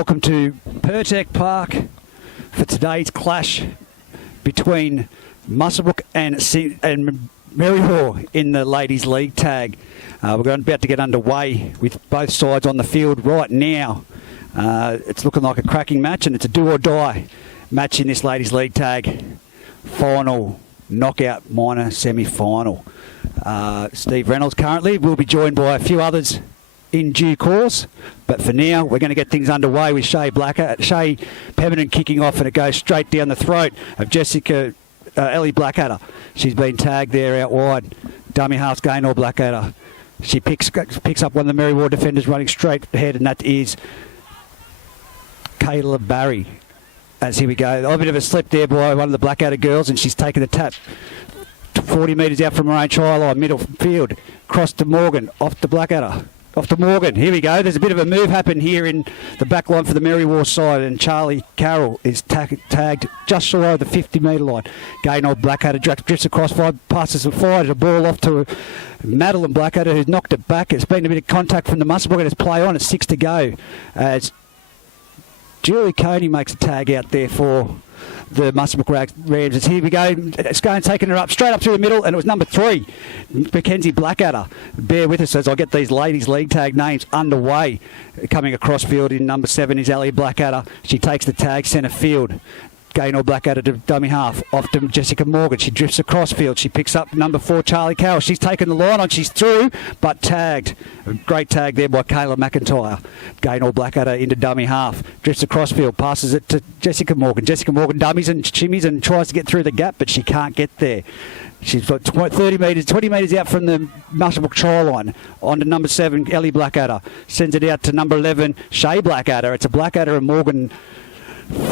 welcome to Pertec Park for today's clash between Muswellbrook and Merriwar in the Ladies League tag. We're about to get underway with both sides on the field right now. It's looking like a cracking match, and it's a do-or-die match in this Ladies League tag. Final knockout minor semi-final. Steve Reynolds currently will be joined by a few others in due course, but for now we're going to get things underway with Shea Pemberton kicking off, and it goes straight down the throat of Ellie Blackadder. She's been tagged there out wide. Dummy half's Gaynor Blackadder. She picks up one of the Merriwar defenders running straight ahead, and that is Kayla Barry. As here we go, a bit of a slip there by one of the Blackadder girls, and she's taken the tap 40 metres out from her own try line, middle field, cross to Morgan, off to Blackadder. Off to Morgan. Here we go. There's a bit of a move happen here in the back line for the Merriwar side, and Charlie Carroll is tagged just short of the 50-metre line. Gaynor Blackadder drifts across, passes and fires a ball off to Madeline Blackadder, who's knocked it back. It's been a bit of contact from the Muswellbrook, and it's play on. It's 6 to go as Julie Coney makes a tag out there for the Muswellbrook Rams. Here we go. It's going, taking her up, straight up through the middle, and it was number 3, Mackenzie Blackadder. Bear with us as I get these Ladies League tag names underway. Coming across field in number 7 is Ellie Blackadder. She takes the tag centre field. Gaynor Blackadder to dummy half, off to Jessica Morgan. She drifts across field. She picks up number 4, Charlie Carroll. She's taken the line on. She's through, but tagged. A great tag there by Kayla McIntyre. Gaynor Blackadder into dummy half. Drifts across field, passes it to Jessica Morgan. Jessica Morgan dummies and shimmies and tries to get through the gap, but she can't get there. She's got 20 metres out from the Muswellbrook try line. On to number 7, Ellie Blackadder. Sends it out to number 11, Shea Blackadder. It's a Blackadder and Morgan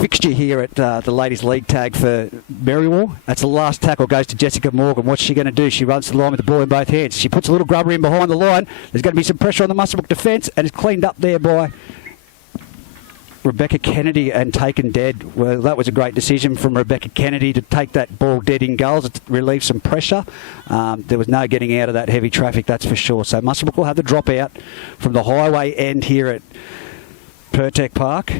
fixture here at the Ladies League tag for Merriwar. That's the last tackle, goes to Jessica Morgan. What's she going to do? She runs to the line with the ball in both hands. She puts a little grubber in behind the line. There's going to be some pressure on the Muswellbrook defence, and it's cleaned up there by Rebecca Kennedy and taken dead. Well, that was a great decision from Rebecca Kennedy to take that ball dead in goals to relieve some pressure. There was no getting out of that heavy traffic, that's for sure. So Muswellbrook will have the drop out from the highway end here at Pertec Park.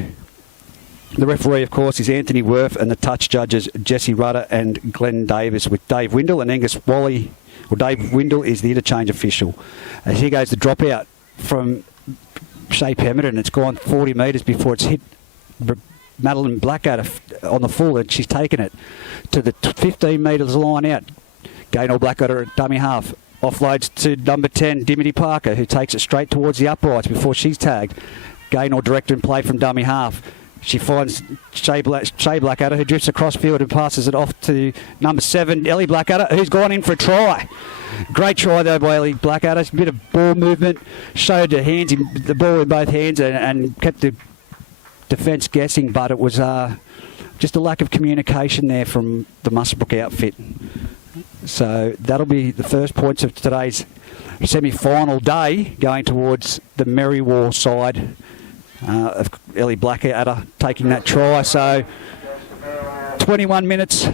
The referee, of course, is Anthony Worth, and the touch judges Jesse Rudder and Glenn Davis, with Dave Windle and Angus Wally. Well, Dave Windle is the interchange official. As here goes the dropout from Shea Pemberton. It's gone 40 metres before it's hit Madeline Blackadder on the full, and she's taken it to the 15 metres line out. Gaynor Blackadder at dummy half. Offloads to number 10, Dimity Parker, who takes it straight towards the uprights before she's tagged. Gaynor direct in play from dummy half. She finds Shea Blackadder, who drifts across field and passes it off to number 7, Ellie Blackadder, who's gone in for a try. Great try, though, by Ellie Blackadder. A bit of ball movement, showed the hands, the ball in both hands, and kept the defence guessing, but it was just a lack of communication there from the Muswellbrook outfit. So that'll be the first points of today's semi-final day, going towards the Merriwar side. Of Ellie Blackadder taking that try. So 21 minutes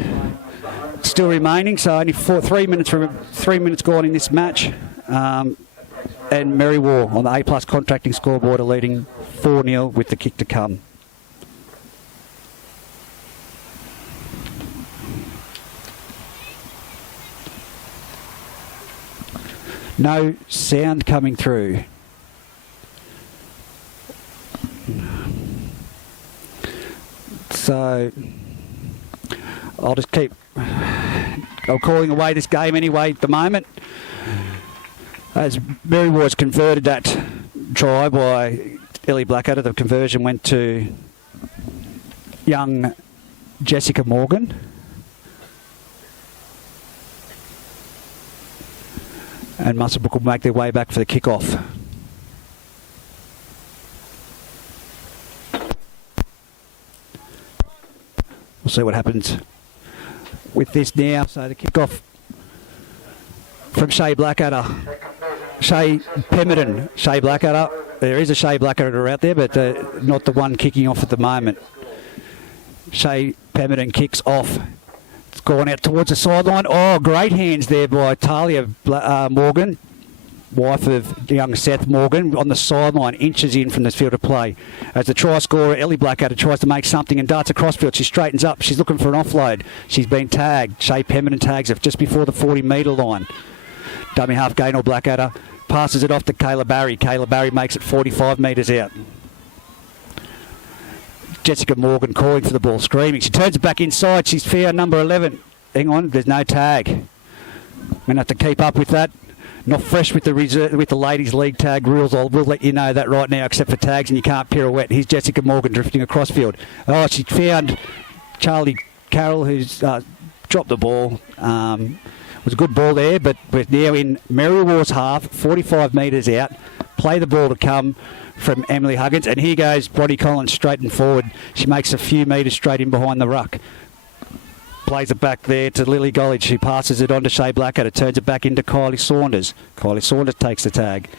still remaining, so only 3 minutes gone in this match, and Merriwar on the A+ contracting scoreboard are leading 4-0 with the kick to come. No sound coming through. So I'll just I'm calling away this game anyway at the moment, as Merriwar's converted that try by Ellie Blackadder. The conversion went to young Jessica Morgan. And Muswellbrook will make their way back for the kick-off. We'll see what happens with this now. So the kick-off from Shea Blackadder. Shea Pemberton. Shea Blackadder. There is a Shea Blackadder out there, but not the one kicking off at the moment. Shea Pemberton kicks off. It's gone out towards the sideline. Oh, great hands there by Talia Morgan. wife of young Seth Morgan, on the sideline, inches in from the field of play. As the try scorer, Ellie Blackadder, tries to make something and darts across field. She straightens up. She's looking for an offload. She's been tagged. Shea Pemberton tags her just before the 40-metre line. Dummy half Gaynor Blackadder passes it off to Kayla Barry. Kayla Barry makes it 45 metres out. Jessica Morgan calling for the ball, screaming. She turns it back inside. She's found number 11. Hang on, there's no tag. I'm going to have to keep up with that. Not fresh with the Ladies League tag rules. I will let you know that right now, except for tags and you can't pirouette. Here's Jessica Morgan drifting across field. Oh, she found Charlie Carroll, who's dropped the ball. It was a good ball there, but we're now in Merrywar's half, 45 metres out. Play the ball to come from Emily Huggins. And here goes Bronnie Collins straight and forward. She makes a few metres straight in behind the ruck. Plays it back there to Lily Gollidge. She passes it on to Shea Blackadder. Turns it back into Kylie Saunders. Kylie Saunders takes the tag.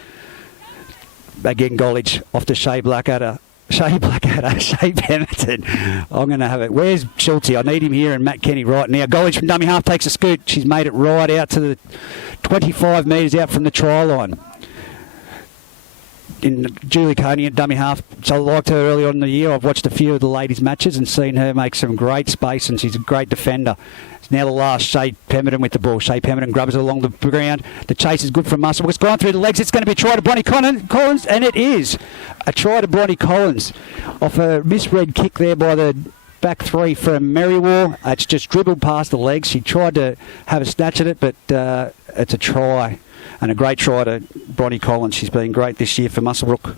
Again, Gollidge off to Shea Blackadder. Shea Pemberton. I'm going to have it. Where's Schulte? I need him here, and Matt Kenny right now. Gollidge from dummy half takes a scoot. She's made it right out to the 25 metres out from the try line. In Julie Coney at dummy half. So I liked her early on in the year. I've watched a few of the ladies' matches and seen her make some great space, and she's a great defender. It's now the last. Shea Pemberton with the ball. Shea Pemberton grabs it along the ground. The chase is good from Muscle. It's gone through the legs. It's going to be a try to Bronnie Collins, and it is a try to Bronnie Collins off a misread kick there by the back three from Merrywar. It's just dribbled past the legs. She tried to have a snatch at it, but it's a try. And a great try to Bronnie Collins. She's been great this year for Muswellbrook.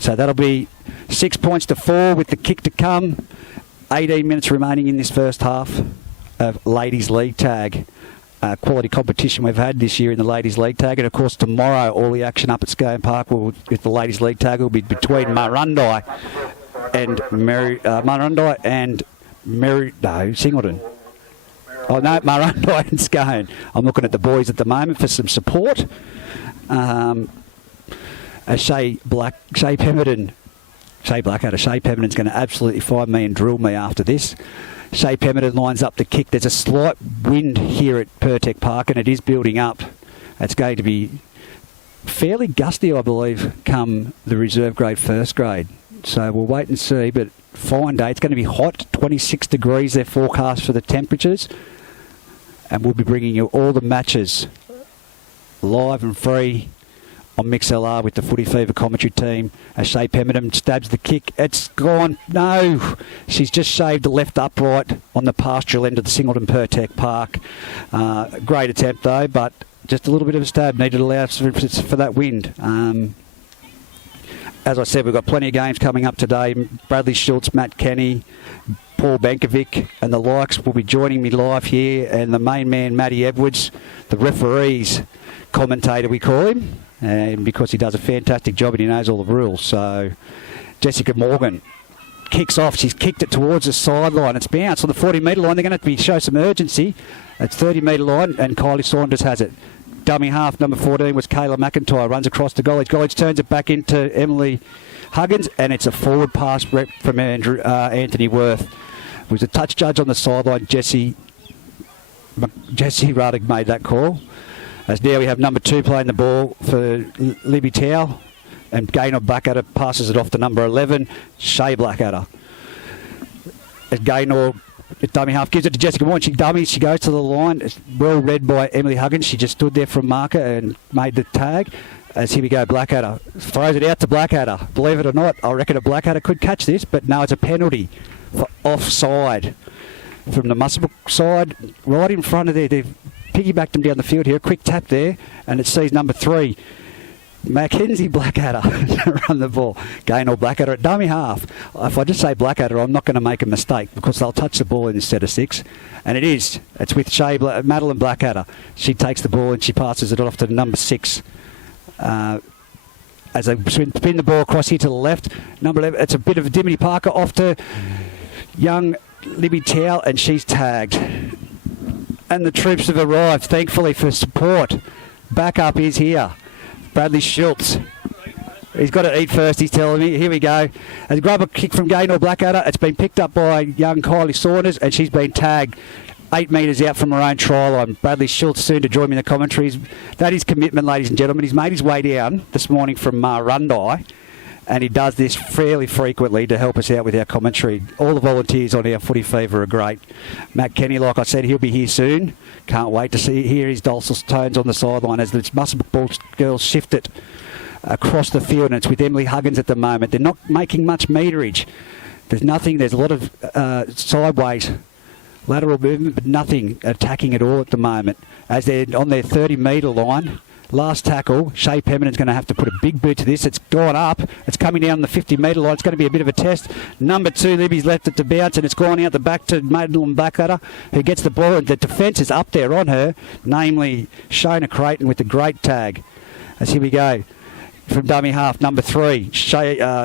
So that'll be 6 points to 4 with the kick to come. 18 minutes remaining in this first half of Ladies League Tag. Quality competition we've had this year in the Ladies League Tag. And, of course, tomorrow all the action up at Scone Park with the Ladies League Tag will be between Marundi and Singleton. Oh, no, Marundi and Scone. I'm looking at the boys at the moment for some support. Shea Pemberton's going to absolutely find me and drill me after this. Shea Pemberton lines up the kick. There's a slight wind here at Pertec Park, and it is building up. It's going to be fairly gusty, I believe, come the reserve grade first grade. So we'll wait and see, but fine day. It's going to be hot, 26 degrees, their forecast for the temperatures. And we'll be bringing you all the matches live and free on MixLR with the Footy Fever commentary team. As Shea Pemberton stabs the kick. It's gone. No. She's just shaved the left upright on the pastoral end of the Singleton Pertec Park. Great attempt, though, but just a little bit of a stab needed to allow for that wind. As I said, we've got plenty of games coming up today. Bradley Schultz, Matt Kenny, Paul Bankovic and the likes will be joining me live here, and the main man, Matty Edwards, the referee's commentator, we call him, and because he does a fantastic job and he knows all the rules. So Jessica Morgan kicks off. She's kicked it towards the sideline. It's bounced on the 40-metre line. They're going to have to show some urgency. It's 30-metre line, and Kylie Saunders has it. Dummy half, number 14 was Kayla McIntyre. Runs across to Gollidge. Gollidge turns it back into Emily Huggins, and it's a forward pass rep from Anthony Worth. It was a touch judge on the sideline. Jesse Ruddock made that call. As now we have number 2 playing the ball for Libby Towell, and Gaynor Blackadder passes it off to number 11, Shea Blackadder. As Gaynor, dummy half, gives it to Jessica Moore. She dummies. She goes to the line. It's well read by Emily Huggins. She just stood there for a marker and made the tag. As here we go, Blackadder throws it out to Blackadder. Believe it or not, I reckon a Blackadder could catch this, but no, it's a penalty for offside from the Muswellbrook side, right in front of there. They've piggybacked them down the field here. A quick tap there, and it sees number 3, Mackenzie Blackadder, run the ball. Gaynor Blackadder at dummy half. If I just say Blackadder, I'm not going to make a mistake because they'll touch the ball instead of 6. And it is. It's with Madeline Blackadder. She takes the ball and she passes it off to number 6. As they spin the ball across here to the left. Number 11, it's a bit of a Dimity Parker off to young Libby Towell, and she's tagged. And the troops have arrived, thankfully, for support. Backup is here. Bradley Schultz. He's got to eat first, he's telling me. Here we go. And grab a kick from Gaynor Blackadder. It's been picked up by young Kylie Saunders, and she's been tagged. 8 metres out from her own try line. Bradley Schultz soon to join me in the commentaries. That is commitment, ladies and gentlemen. He's made his way down this morning from Marundai, and he does this fairly frequently to help us out with our commentary. All the volunteers on our Footy Fever are great. Matt Kenny, like I said, he'll be here soon. Can't wait to hear his dulcet tones on the sideline as the Muswellbrook girls shift it across the field, and it's with Emily Huggins at the moment. They're not making much meterage. There's nothing. There's a lot of sideways lateral movement, but nothing attacking at all at the moment. As they're on their 30-metre line, last tackle, Shea Pemberton's going to have to put a big boot to this. It's gone up. It's coming down the 50-metre line. It's going to be a bit of a test. Number 2, Libby's left it to bounce, and it's gone out the back to Madeline Blackadder, who gets the ball, and the defence is up there on her, namely Shona Creighton with the great tag. As here we go. From dummy half, number 3,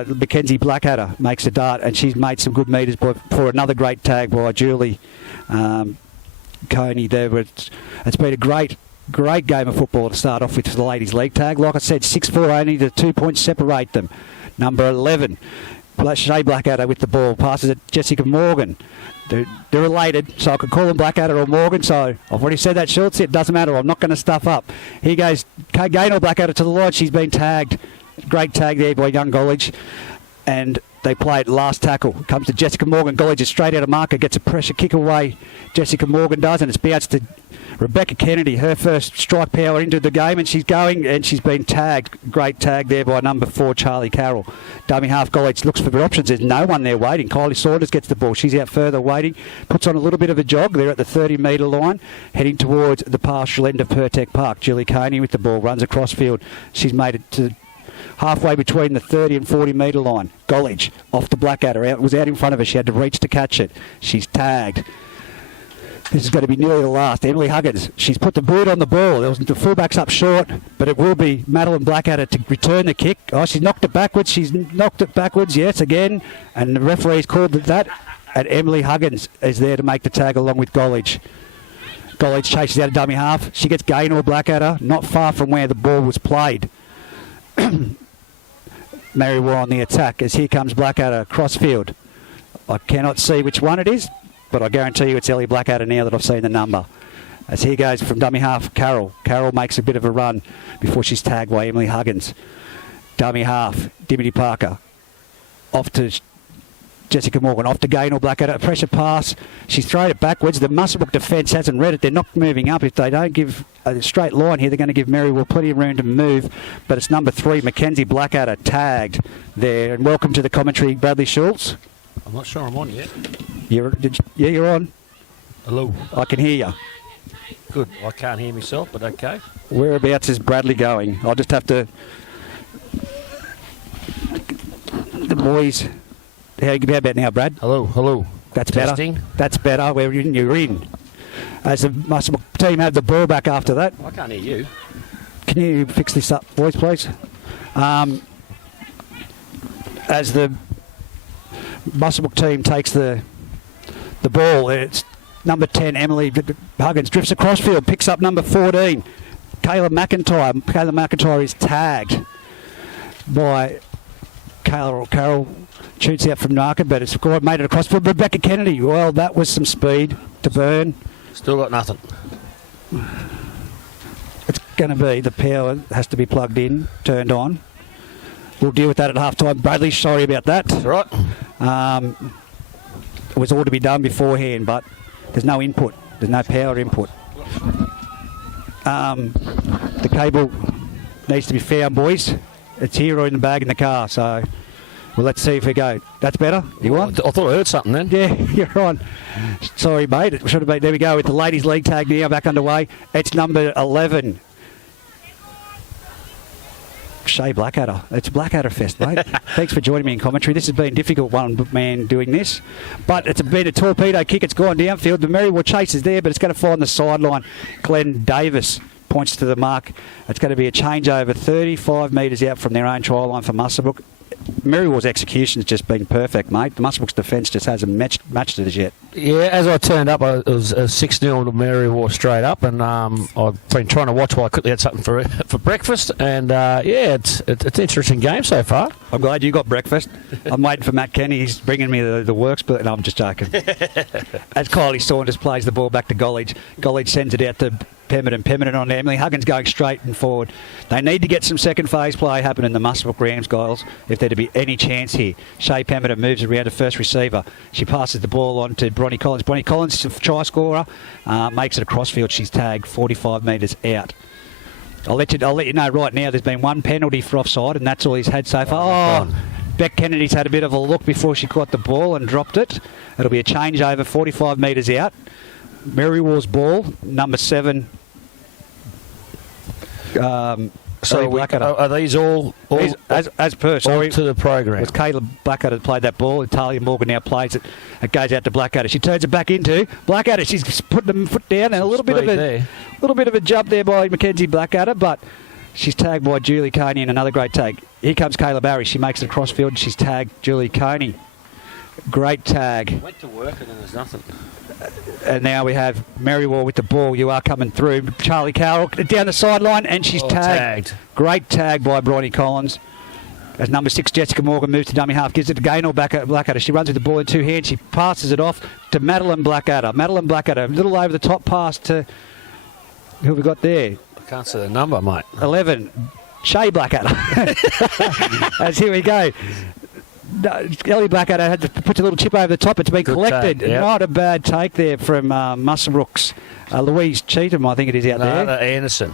Mackenzie Blackadder makes a dart, and she's made some good metres for another great tag by Julie Coney there. It's been a great game of football to start off with for the ladies' league tag. Like I said, 6-4 only, the 2 points separate them. Number 11, Shea Blackadder with the ball, passes it Jessica Morgan. They're related, so I could call them Blackadder or Morgan, so I've already said that, Schultz. It doesn't matter, I'm not going to stuff up. Here goes Gaynor Blackadder to the line. She's been tagged. Great tag there by young Gollage. And they play it last tackle. Comes to Jessica Morgan. Gollage is straight out of marker, gets a pressure kick away. Jessica Morgan does, and it's bounced to Rebecca Kennedy, her first strike power into the game, and she's going, and she's been tagged. Great tag there by number 4, Charlie Carroll. Dummy half, Gollage looks for options. There's no one there waiting. Kylie Saunders gets the ball. She's out further waiting. Puts on a little bit of a jog. They're at the 30-metre line, heading towards the partial end of Pertec Park. Julie Coney with the ball, runs across field. She's made it to halfway between the 30 and 40-metre line. Gollage off to Blackadder. Was out in front of her. She had to reach to catch it. She's tagged. This is going to be nearly the last. Emily Huggins, she's put the boot on the ball. There was the fullbacks up short, but it will be Madeline Blackadder to return the kick. Oh, she's knocked it backwards. She's knocked it backwards, yes, again. And the referee's called that. And Emily Huggins is there to make the tag along with Gollage. Gollage chases out a dummy half. She gets Gaynor Blackadder, not far from where the ball was played. Mary War on the attack as here comes Blackadder crossfield. I cannot see which one it is, but I guarantee you it's Ellie Blackadder now that I've seen the number. As here goes from dummy half, Carroll. Carroll makes a bit of a run before she's tagged by Emily Huggins. Dummy half, Dimity Parker. Off to Jessica Morgan. Off to Gaynor Blackadder. A pressure pass. She's thrown it backwards. The Muswellbrook defence hasn't read it. They're not moving up. If they don't give a straight line here, they're going to give Merriwell plenty of room to move. But it's number 3, Mackenzie Blackadder, tagged there. And welcome to the commentary, Bradley Schultz. I'm not sure I'm on yet. You're on. Hello. I can hear you. Good. I can't hear myself, but okay. Whereabouts is Bradley going? I'll just have to... The boys... How about now, Brad? Hello. That's Testing. better. That's better. You're in. As the Muswellbrook team have the ball back after that. I can't hear you. Can you fix this up, boys, please? As the Muswellbrook team takes the ball, it's number 10, Emily Huggins, drifts across field, picks up number 14, Kayla McIntyre. Kayla McIntyre is tagged by Carroll. Shoots out from Narkin, but it's made it across for Rebecca Kennedy. Well, that was some speed to burn. Still got nothing. It's going to be the power has to be plugged in, turned on. We'll deal with that at half time. Bradley, sorry about that. That's right. It was all to be done beforehand, but there's no input. There's no power input. The cable needs to be found, boys. It's here or in the bag in the car, so... Well, let's see if we go. That's better? You on? I thought I heard something then. Yeah, you're on. Sorry, mate. It should have been. There we go with the ladies' league tag now back underway. It's number 11. Shea Blackadder. It's Blackadder Fest, mate. Thanks for joining me in commentary. This has been difficult, one man doing this. But it's been a torpedo kick. It's gone downfield. The Merriwell chase is there, but it's going to find the sideline. Glenn Davis points to the mark. It's going to be a changeover 35 metres out from their own try line for Muswellbrook. Merrywar's execution's just been perfect, mate. The Muswell's defence just hasn't matched it as yet. Yeah, as I turned up, it was a 6-0 to Merrywar straight up, and I've been trying to watch while I quickly had something for breakfast, and it's an interesting game so far. I'm glad you got breakfast. I'm waiting for Matt Kenny. He's bringing me the works, but no, I'm just joking. As Kylie Saunders plays the ball back to Gollidge, Gollidge sends it out to Pemberton on there. Emily Huggins going straight and forward. They need to get some second phase play happen in the Muswell Rams, guys, if there to be any chance here. Shea Pemberton moves around to first receiver. She passes the ball on to Bronnie Collins. Bronnie Collins, try scorer, makes it across field. She's tagged 45 metres out. I'll let you know right now. There's been one penalty for offside, and that's all he's had so far. Beck Kennedy's had a bit of a look before she caught the ball and dropped it. It'll be a changeover, 45 metres out. Merrywar's ball, number 7. Are these all as per? Sorry, to the program? It was Caleb Blackadder that played that ball. Talia Morgan now plays it. It goes out to Blackadder. She turns it back into Blackadder. She's put the foot down and a little bit of a jump there by Mackenzie Blackadder, but she's tagged by Julie Coney and another great tag. Here comes Kayla Barry. She makes it across field and she's tagged Julie Coney. Great tag. Went to work and then there's nothing. And now we have Merrywar with the ball. You are coming through. Charlie Carroll down the sideline, and she's tagged. Great tag by Bronnie Collins. As number 6, Jessica Morgan moves to dummy half, gives it to Gaynor Blackadder. She runs with the ball in 2 hands. She passes it off to Madeline Blackadder. Madeline Blackadder, a little over the top pass to who have we got there? I can't see the number, mate. 11, Shea Blackadder. As here we go. Ellie Blackadder had to put a little chip over the top. It's been collected. Take, yep. Not a bad take there from Musselbrooks. Louise Cheatham, I think it is out there. Anderson.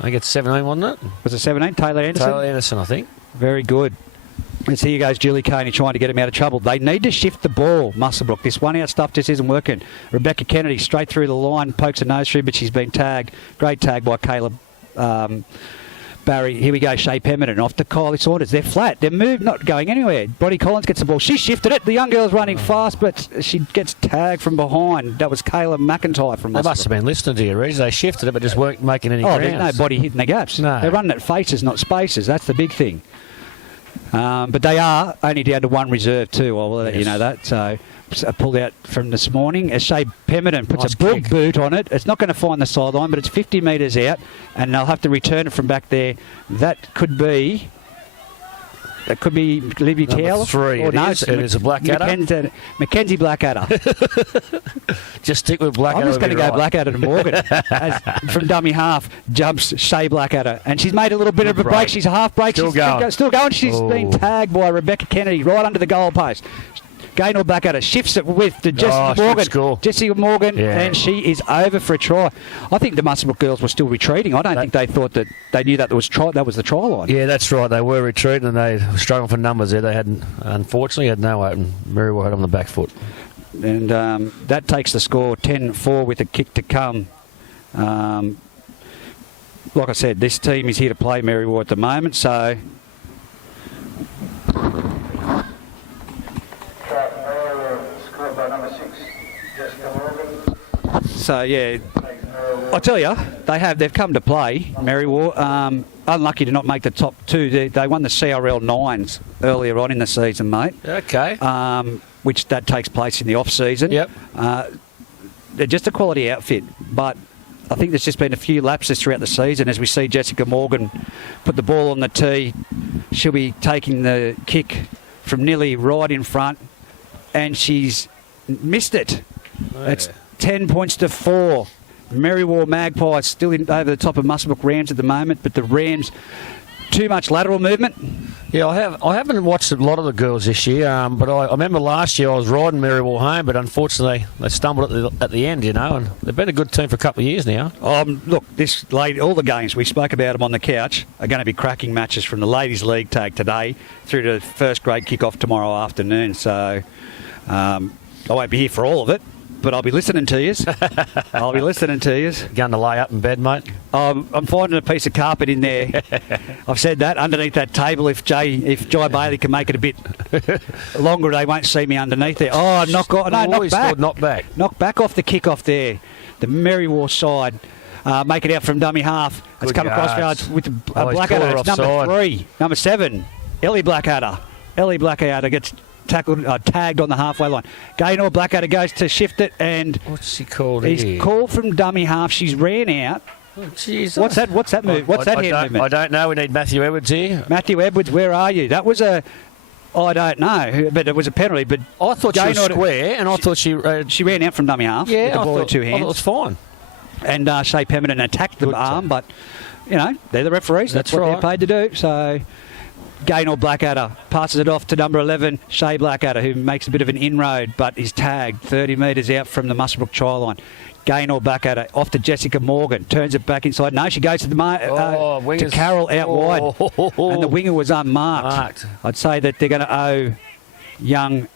I think it's 17, wasn't it? Was it 17? Taylor Anderson? Taylor Anderson, I think. Very good. And so here goes Julie Coney trying to get him out of trouble. They need to shift the ball, Musselbrook. This one-out stuff just isn't working. Rebecca Kennedy straight through the line, pokes a nose through, but she's been tagged. Great tag by Caleb Barry. Here we go, Shea Pemberton off to Kylie Saunders. They're flat. They're moved, not going anywhere. Bronnie Collins gets the ball. She shifted it. The young girl's running fast, but she gets tagged from behind. That was Kayla McIntyre from Musselbrook. They must have been listening to you, Reece. They shifted it, but just weren't making any grounds. There's no body hitting the gaps. No. They're running at faces, not spaces. That's the big thing. But they are only down to 1 reserve too. I'll let you know that. So I pulled out from this morning. As Shea Pemberton puts a big boot on it. It's not going to find the sideline, but it's 50 metres out, and they'll have to return it from back there. That could be Libby Taylor. 3. It is a Blackadder. Mackenzie Blackadder. Just stick with Blackadder. I'm just going to go Blackadder to Morgan. As from dummy half jumps Shea Blackadder, and she's made a little bit of a break. She's a half break. Still going. She's been tagged by Rebecca Kennedy right under the goal post. Gaynor Blackadder shifts it with to Jessie Morgan, and she is over for a try. I think the Musselbrook girls were still retreating. I don't think they thought that they knew that was the try line. Yeah, that's right. They were retreating and they were struggling for numbers there. They unfortunately had no open. Merrywar had on the back foot. And that takes the score 10-4 with a kick to come. Like I said, this team is here to play Merrywar at the moment, so... So, yeah, I tell you, they've come to play, Merrywar. Unlucky to not make the top 2. They won the CRL 9s earlier on in the season, mate. Okay. Which that takes place in the off-season. Yep. They're just a quality outfit, but I think there's just been a few lapses throughout the season as we see Jessica Morgan put the ball on the tee. She'll be taking the kick from nearly right in front, and she's missed it. Oh, it's 10 points to 4. Merrywar Magpies still over the top of Musselbrook Rams at the moment, but the Rams, too much lateral movement. Yeah, I haven't watched a lot of the girls this year, but I remember last year I was riding Merrywar home, but unfortunately they stumbled at the end, and they've been a good team for a couple of years now. Look, all the games, we spoke about them on the couch, are going to be cracking matches from the Ladies League tag today through to the first grade kick-off tomorrow afternoon, so I won't be here for all of it. But I'll be listening to you. Going to lay up in bed, mate? I'm finding a piece of carpet in there. I've said that, underneath that table. If Jai Bailey can make it a bit longer, they won't see me underneath there. Oh, knock back. Knock back off the kick-off there. The Merrywar side. Make it out from dummy half. It's come across yards with Blackadder. It's number 3. Number 7, Ellie Blackadder. Ellie Blackadder gets tagged on the halfway line. Gaynor Blackadder goes to shift it, and what's she called? He's called from dummy half. She's ran out. Oh, Jesus. What's that move? What's that hand movement? I don't know. We need Matthew Edwards here. Matthew Edwards, where are you? That was a... I don't know, but it was a penalty. But I thought she was square, and I thought she ran out from dummy half with the ball in two hands. I thought it was fine. And Shea Pemberton attacked the arm, but, they're the referees. That's what they're paid to do. So... Gaynor Blackadder passes it off to number 11, Shea Blackadder, who makes a bit of an inroad, but is tagged 30 metres out from the Muswellbrook try line. Gaynor Blackadder off to Jessica Morgan, turns it back inside. No, she goes to to Carol out wide, and the winger was unmarked. I'd say that they're going to owe young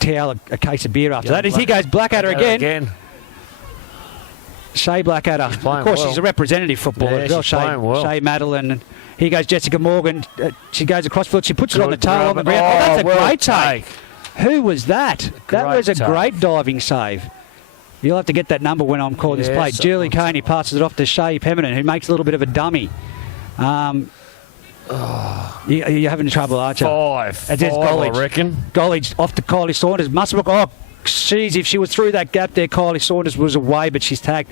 Towel a case of beer after that. As he goes Blackadder again. Shea Blackadder, of course, she's a representative footballer as well. Shea Madeline. Here goes Jessica Morgan. She goes across field. She puts it on the tail on the ground. That's a great take. Who was that? That was a great diving save. You'll have to get that number when I'm calling this play. Julie Coney passes it off to Shea Pemberton, who makes a little bit of a dummy. You're having trouble, aren't you? Five, I reckon. Golage off to Kylie Saunders. Muswellbrook, jeez, if she was through that gap there, Kylie Saunders was away, but she's tagged.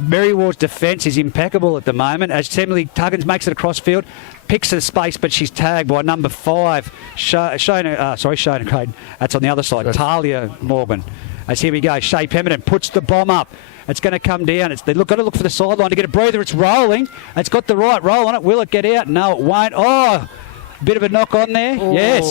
Mary Ward's defence is impeccable at the moment as Emily Tuggins makes it across field, picks the space, but she's tagged by number 5, Shona Craig. That's on the other side, Talia Morgan. As here we go, Shea Pemberton puts the bomb up. It's going to come down. They've got to look for the sideline to get a breather. It's rolling. It's got the right roll on it. Will it get out? No, it won't. Oh, bit of a knock on there. Oh. Yes.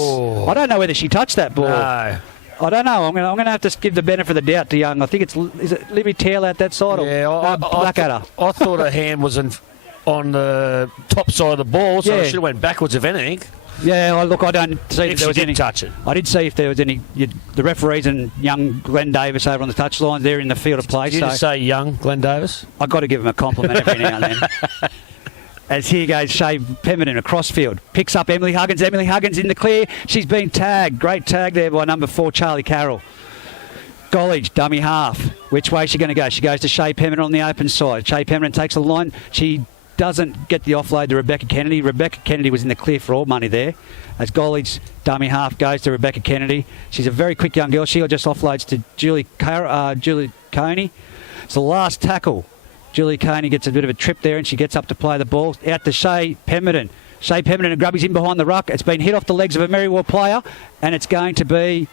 I don't know whether she touched that ball. No. I don't know. I'm going to have to give the benefit of the doubt to Young. I think is it Libby Tail out that side? Yeah, Blackadder. I thought her hand was on the top side of the ball, so it should have went backwards if anything. Yeah, I don't see if there was any touch it. I did see if there was any. The referees and young Glenn Davis over on the touchline, they're in the field of play. Did you just say young Glenn Davis? I've got to give him a compliment every now and then. As here goes Shea Pemberton across field. Picks up Emily Huggins. Emily Huggins in the clear. She's been tagged. Great tag there by number 4, Charlie Carroll. Gollage, dummy half. Which way is she going to go? She goes to Shea Pemberton on the open side. Shea Pemberton takes the line. She doesn't get the offload to Rebecca Kennedy. Rebecca Kennedy was in the clear for all money there. As Gollage, dummy half, goes to Rebecca Kennedy. She's a very quick young girl. She just offloads to Julie Coney. It's the last tackle. Julie Coney gets a bit of a trip there and she gets up to play the ball. Out to Shea Pemberton. Shea Pemberton and Grubby's in behind the ruck. It's been hit off the legs of a Merriwell player and it's going to be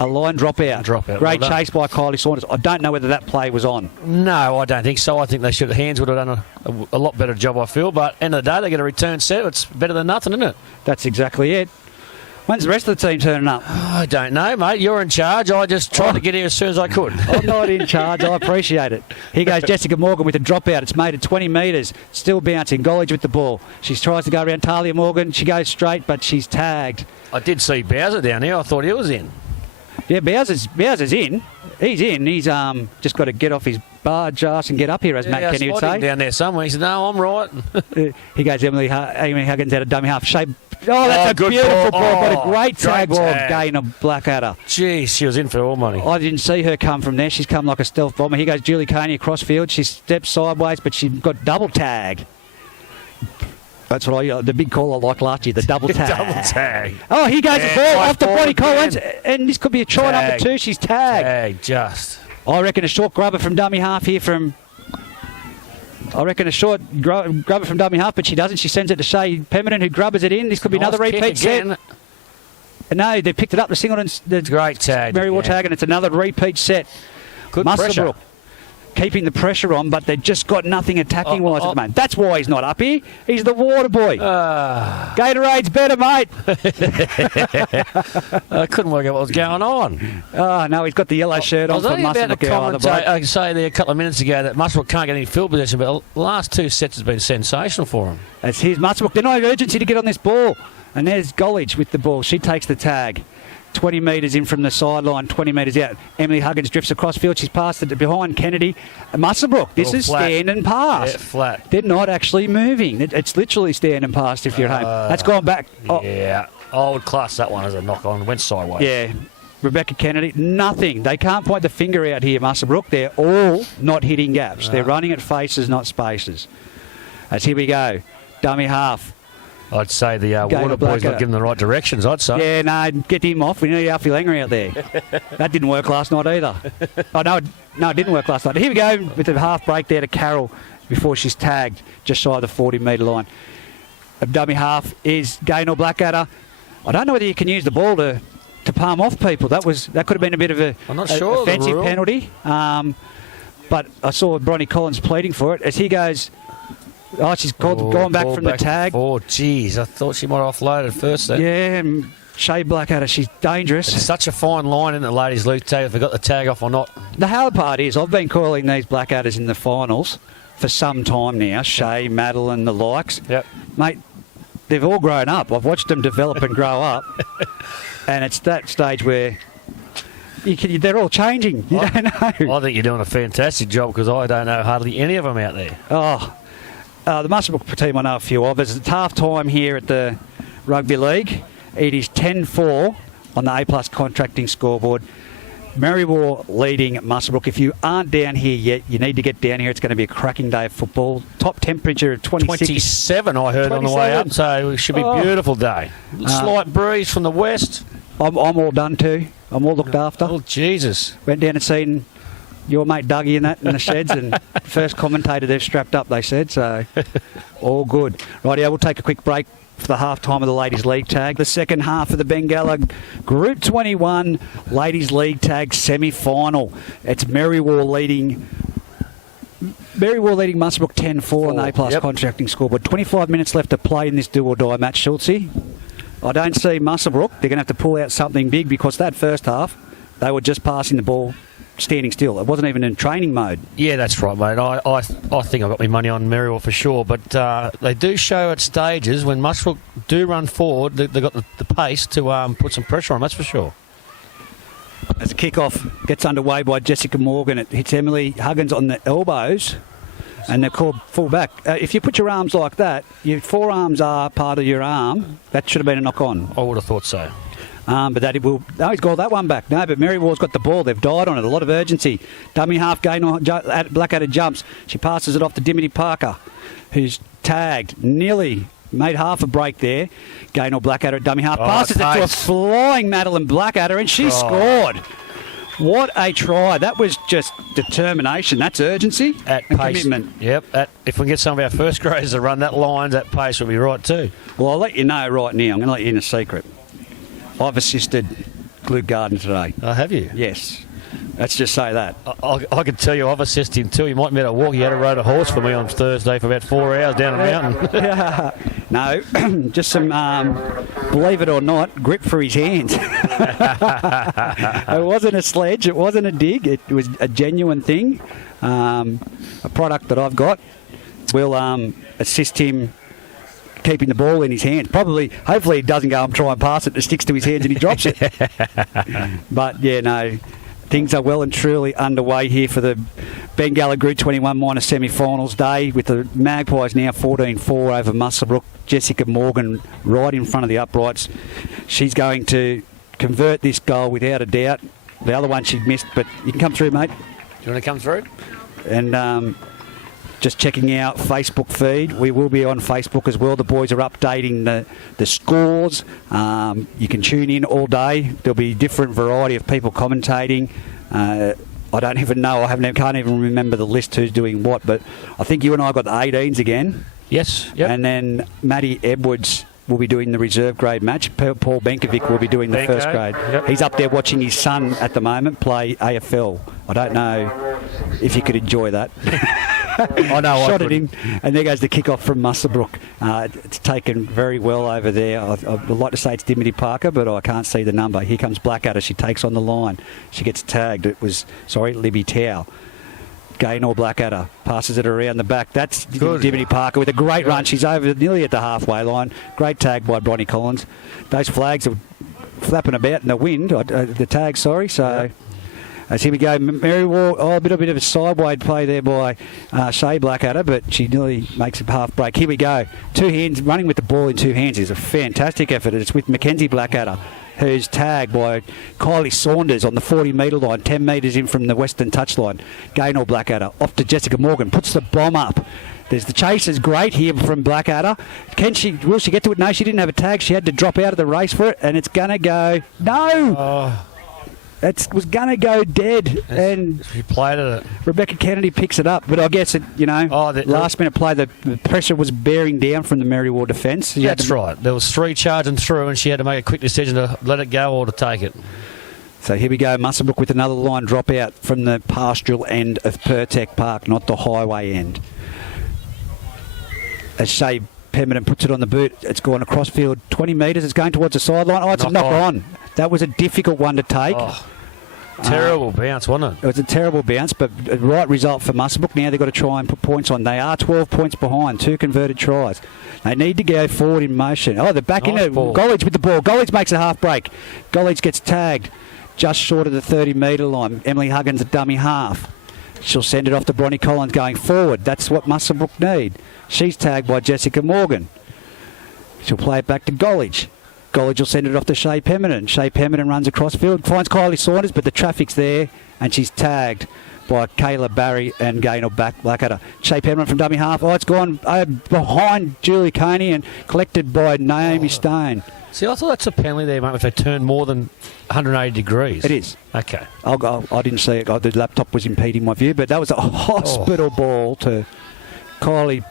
a line dropout. Great chase by Kylie Saunders. I don't know whether that play was on. No, I don't think so. I think they should. Hands would have done a lot better job, I feel. But end of the day, they get a return set. It's better than nothing, isn't it? That's exactly it. When's the rest of the team turning up? I don't know, mate. You're in charge. I just tried to get here as soon as I could. I'm not in charge. I appreciate it. Here goes Jessica Morgan with a dropout. It's made at 20 metres. Still bouncing. Gollage with the ball. She tries to go around Talia Morgan. She goes straight, but she's tagged. I did see Bowser down here. I thought he was in. Yeah, Bowser's in. He's in. He's just got to get off his barge ass and get up here, as Matt Kenny would say. Him down there somewhere. He said, "No, I'm right." He goes Emily Huggins out of dummy half. That's a beautiful ball. What a great tag ball gain of Blackadder. Jeez, she was in for all money. I didn't see her come from there. She's come like a stealth bomber. Here goes Julie Coney across field. She steps sideways, but she got double tagged. That's what the big call I liked last year, the double tag. Double tag. Oh, here goes the ball off the Bonnie Collins, and this could be a try number 2. She's tagged. Just. I reckon a short grubber from dummy half here from... I reckon a short grubber from dummy half, but she doesn't. She sends it to Shea Pemberton, who grubbers it in. This could be another repeat set. No, they picked it up. The Singleton's the great tag. Merriwell tag, and it's another repeat set. Good pressure. Keeping the pressure on, but they've just got nothing attacking-wise at the moment. That's why he's not up here. He's the water boy. Gatorade's better, mate. I couldn't work out what was going on. Oh, no, he's got the yellow shirt on for Muswellbrook. I say there a couple of minutes ago that Muswellbrook can't get any field position, but the last 2 sets has been sensational for him. That's his Muswellbrook. There's no urgency to get on this ball. And there's Gollage with the ball. She takes the tag. 20 metres in from the sideline, 20 metres out. Emily Huggins drifts across field. She's passed it behind Kennedy. Muswellbrook, this is stand and pass. Yeah, flat. They're not actually moving. It's literally stand and pass if you're at home. That's gone back. Yeah, I would class that one as a knock-on. Went sideways. Yeah. Rebecca Kennedy, nothing. They can't point the finger out here, Muswellbrook. They're all not hitting gaps. They're running at faces, not spaces. As here we go. Dummy half. I'd say the Gaynor water boy's Blackadder. not giving the right directions, I'd say. Yeah, no, get him off. We need Alfie Langer out there. That didn't work last night either. Oh, no, it didn't work last night. Here we go with the half break there to Carroll before she's tagged just shy of the 40-metre line. A dummy half is Gaynor Blackadder. I don't know whether you can use the ball to palm off people. That could have been a bit of a I'm not sure offensive the rule. penalty. But I saw Bronny Collins pleading for it as he goes. Oh, she's gone back ball from the tag. Oh, geez, I thought she might have offloaded first then. Yeah, and Shea Blackadder, she's dangerous. It's such a fine line in the ladies' league tag if they got the tag off or not. The hard part is I've been calling these Blackadders in the finals for some time now. Shea, Madeline, the likes. Yep. Mate, they've all grown up. I've watched them develop and grow up. And it's that stage where they're all changing. You don't know. I think you're doing a fantastic job because I don't know hardly any of them out there. Oh, the Muswellbrook team I know a few of. It's half time here at the Rugby League. It is 10-4 on the A+ contracting scoreboard. Merriwar leading Muswellbrook. If you aren't down here yet, you need to get down here. It's going to be a cracking day of football. Top temperature of 27, I heard on the way up, so it should be a beautiful day. Slight breeze from the west. I'm all done too. I'm all looked after. Oh, Jesus. Went down and seen your mate Dougie in the sheds, and first commentator they've strapped up, they said, so all good. Right, we'll take a quick break for the half-time of the Ladies League Tag. The second half of the Bengalla Group 21 Ladies League Tag semi-final. It's Merriwar leading Muswellbrook 10-4 on the A+ contracting scoreboard. 25 minutes left to play in this do-or-die match, Schultzy. I don't see Muswellbrook. They're going to have to pull out something big because that first half, they were just passing the ball standing still. It wasn't even in training mode. Yeah, that's right, mate. I think I've got my money on Merriwar for sure, but they do show at stages when Muswellbrook do run forward, they've got the pace to put some pressure on, that's for sure. As the kick-off gets underway by Jessica Morgan, it hits Emily Huggins on the elbows, and they're called full back. If you put your arms like that, your forearms are part of your arm. That should have been a knock-on. I would have thought so. But that will. No, he's got that one back. No, but Merriwar's got the ball. They've died on it. A lot of urgency. Dummy half Gaynor Blackadder jumps. She passes it off to Dimity Parker, who's tagged. Nearly made half a break there. Gaynor Blackadder at dummy half. Passes it to a flying Madeline Blackadder, and she scored. What a try. That was just determination. That's urgency At and pace. commitment. Yep. If we get some of our first graders to run that line, that pace will be right too. Well, I'll let you know right now. I'm going to let you in a secret. I've assisted Luke Garden today. Oh, have you? Yes. Let's just say that. I can tell you I've assisted him too. He might be able to walk. He had to ride a horse for me on Thursday for about 4 hours down a mountain. No, just some, believe it or not, grip for his hands. It wasn't a sledge. It wasn't a dig. It was a genuine thing. A product that I've got will assist him keeping the ball in his hands. Hopefully he doesn't go and try and pass it. It sticks to his hands and he drops it. But, yeah, no, things are well and truly underway here for the Bengalla Group 21 minor semi-finals day with the Magpies now 14-4 over Muswellbrook. Jessica Morgan right in front of the uprights. She's going to convert this goal without a doubt. The other one she missed, but you can come through, mate. Do you want to come through? And just checking our Facebook feed. We will be on Facebook as well. The boys are updating the scores. You can tune in all day. There'll be a different variety of people commentating. I don't even know. Can't even remember the list who's doing what. But I think you and I got the 18s again. Yes. Yep. And then Matty Edwards will be doing the reserve grade match. Paul Benkovic will be doing the first grade. Yep. He's up there watching his son at the moment play AFL. I don't know if you could enjoy that. I know. Shot at him, and there goes the kick-off from Muswellbrook. It's taken very well over there. I would like to say it's Dimity Parker, but I can't see the number. Here comes Blackadder. She takes on the line. She gets tagged. Libby Tao. Gaynor Blackadder passes it around the back. That's Dimity Parker with a great run. She's over nearly at the halfway line. Great tag by Bronny Collins. Those flags are flapping about in the wind. The tag, sorry. So. As here we go, Merriwar, a bit of a sideways play there by Shea Blackadder, but she nearly makes a half break. Here we go. Two hands, running with the ball in two hands is a fantastic effort. It's with Mackenzie Blackadder, who's tagged by Kylie Saunders on the 40-metre line, 10 metres in from the western touchline. Gaynor Blackadder off to Jessica Morgan, puts the bomb up. There's the chase is great here from Blackadder. Will she get to it? No, she didn't have a tag. She had to drop out of the race for it, and it's going to go. No! Oh. It was going to go dead, and she played at it. Rebecca Kennedy picks it up, but I guess last minute play, the pressure was bearing down from the Merriwar defence. That's right. There was 3 charging through, and she had to make a quick decision to let it go or to take it. So here we go, Muswellbrook with another line drop out from the pastoral end of Pertec Park, not the highway end. As Shea Pemberton puts it on the boot, it's gone across field 20 metres. It's going towards the sideline. Oh, it's a knock on. That was a difficult one to take. Oh, terrible bounce, wasn't it? It was a terrible bounce, but a right result for Muswellbrook. Now they've got to try and put points on. They are 12 points behind, 2 converted tries. They need to go forward in motion. Oh, they're back into Gollage with the ball. Gollage makes a half break. Gollage gets tagged just short of the 30-metre line. Emily Huggins at dummy half. She'll send it off to Bronnie Collins going forward. That's what Muswellbrook need. She's tagged by Jessica Morgan. She'll play it back to Gollage. Gollage will send it off to Shea Pemberton. Shea Pemberton runs across field, finds Kylie Saunders, but the traffic's there, and she's tagged by Kayla Barry and Gaynor Blackadder. Shea Pemberton from dummy half. Oh, it's gone behind Julie Coney and collected by Naomi Stone. See, I thought that's a penalty there, mate, if they turn more than 180 degrees. It is. Okay. I didn't see it. The laptop was impeding my view, but that was a hospital ball to Kylie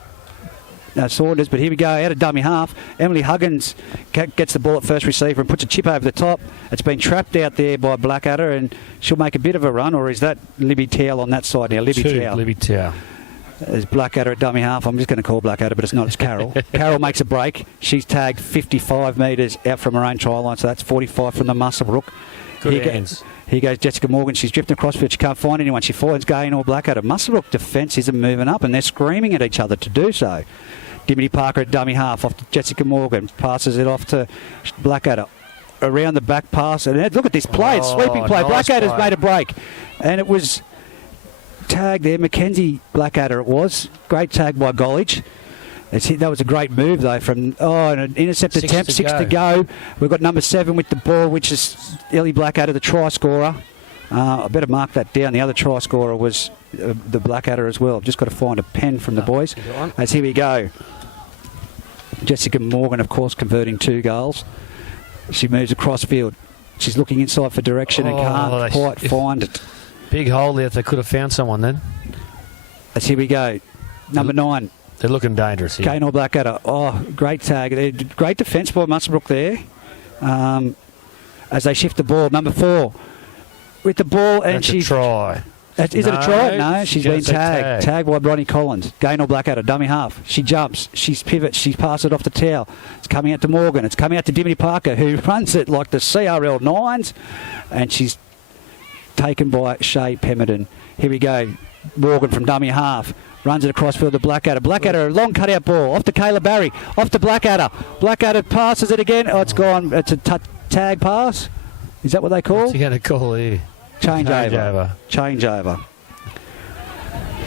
Saunders. But here we go, out of dummy half. Emily Huggins gets the ball at first receiver and puts a chip over the top. It's been trapped out there by Blackadder, and she'll make a bit of a run, or is that Libby Towell on that side now? Libby Towell. There's Blackadder at dummy half. I'm just going to call Blackadder, but it's not. It's Carol. Carol makes a break. She's tagged 55 metres out from her own try line, so that's 45 from the Muswellbrook. Good hands. Here goes Jessica Morgan. She's drifting across field. She can't find anyone. She finds Gaynor Blackadder. Muswellbrook defence isn't moving up, and they're screaming at each other to do so. Dimity Parker at dummy half off to Jessica Morgan. Passes it off to Blackadder. Around the back pass. And look at this play. It's sweeping play. Nice Blackadder's play. made a break. And it was tagged there. Mackenzie Blackadder it was. Great tag by Gollage. That was a great move, though, from an intercept attempt. 6 to go. We've got number 7 with the ball, which is Ellie Blackadder, the try scorer. I better mark that down. The other try scorer was the Blackadder as well. I've just got to find a pen from the boys. As here we go. Jessica Morgan, of course, converting 2 goals. She moves across field. She's looking inside for direction and can't quite find it. Big hole there if they could have found someone then. As here we go. Number 9. They're looking dangerous here. Gaynor Blackadder. Oh, great tag. Great defence by Muswellbrook there. As they shift the ball. Number 4 with the ball. And she's a try. Is it a try? No, she's been tagged. Tagged by Bronnie Collins. Gaynor Blackadder, dummy half. She jumps. She's pivots. She passes it off to Towell. It's coming out to Morgan. It's coming out to Dimity Parker, who runs it like the CRL 9s. And she's taken by Shea Pemberton. Here we go. Morgan from dummy half. Runs it across field to Blackadder. Blackadder, a long cutout ball. Off to Kayla Barry. Off to Blackadder. Blackadder passes it again. Oh, it's gone. It's a tag pass. Is that what they call? What's he going to call here? Changeover.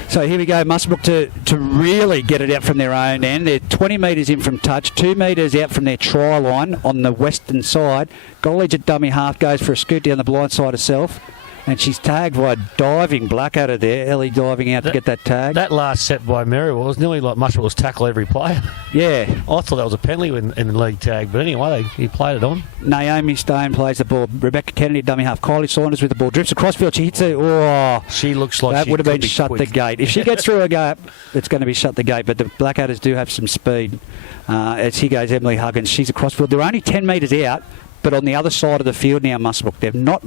So here we go, Muswellbrook to really get it out from their own end. They're 20 metres in from touch, 2 metres out from their try line on the western side. Gollage at dummy half goes for a scoot down the blind side herself. And she's tagged by diving Blackadder there. Ellie diving out to get that tag. That last set by Merriwell was nearly like Muswellbrook was tackle every player. Yeah. I thought that was a penalty in the league tag, but anyway, he played it on. Naomi Stone plays the ball. Rebecca Kennedy, dummy half. Kylie Saunders with the ball. Drifts across field. She hits it. Oh. She looks like that she would have been be shut quick. the gate. If she gets through a gap, it's going to be shut the gate. But the Blackadders do have some speed. As here goes Emily Huggins. She's across field. They're only 10 metres out. But on the other side of the field now, Muswellbrook, they've not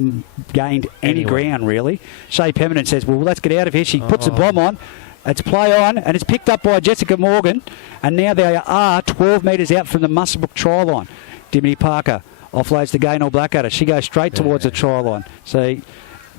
gained any ground, really. Shea Pemberton says, well, let's get out of here. She puts the bomb on. It's play on, and it's picked up by Jessica Morgan. And now they are 12 metres out from the Muswellbrook try line. Dimity Parker offloads to Gaynor Blackadder. She goes straight towards the try line. So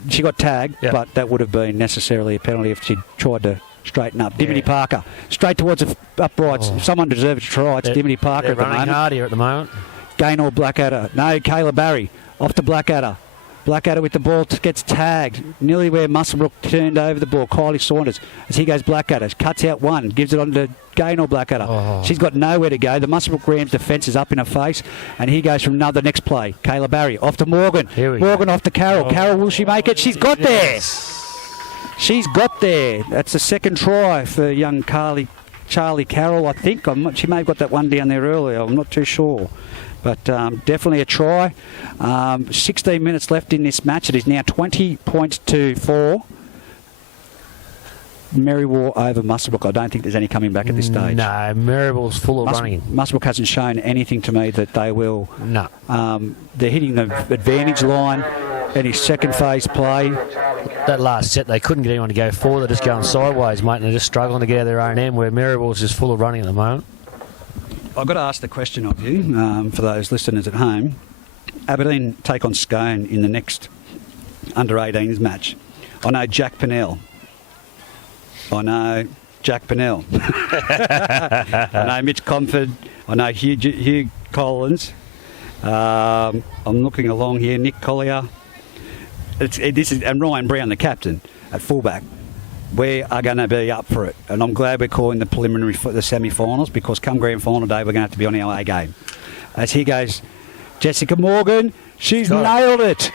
she got tagged, but that would have been necessarily a penalty if she tried to straighten up. Dimity Parker, straight towards the uprights. If someone deserves a try, it's Dimity Parker at the moment. Running hard here at the moment. Gaynor Blackadder. No, Kayla Barry. Off to Blackadder. Blackadder with the ball gets tagged. Nearly where Muswellbrook turned over the ball. Kylie Saunders. As he goes Blackadder. Cuts out one. Gives it on to Gaynor Blackadder. She's got nowhere to go. The Muswellbrook Rams defence is up in her face. And he goes from another next play. Kayla Barry. Off to Morgan. Morgan off to Carol. Carol, will she make it? She's got there. She's got there. That's the second try for young Kylie Charlie Carroll, I think. She may have got that one down there earlier. I'm not too sure. But definitely a try. 16 minutes left in this match. It is now 20 points to 4. Merriwar over Muswellbrook. I don't think there's any coming back at this stage. No, Merriwar's full of running. Muswellbrook hasn't shown anything to me that they will. No. They're hitting the advantage line. Any second phase play. That last set, they couldn't get anyone to go forward. They're just going sideways, mate, and they're just struggling to get out of their own end, where Merriwar's just full of running at the moment. I've got to ask the question of you, for those listeners at home. Aberdeen take on Scone in the next under-18s match. I know Jack Pennell. I know Mitch Comfort. I know Hugh Collins. I'm looking along here. Nick Collier. And Ryan Brown, the captain, at fullback. We are going to be up for it. And I'm glad we're calling the preliminary for the semi-finals, because come grand final day, we're going to have to be on our A game. As here goes Jessica Morgan. She's nailed it.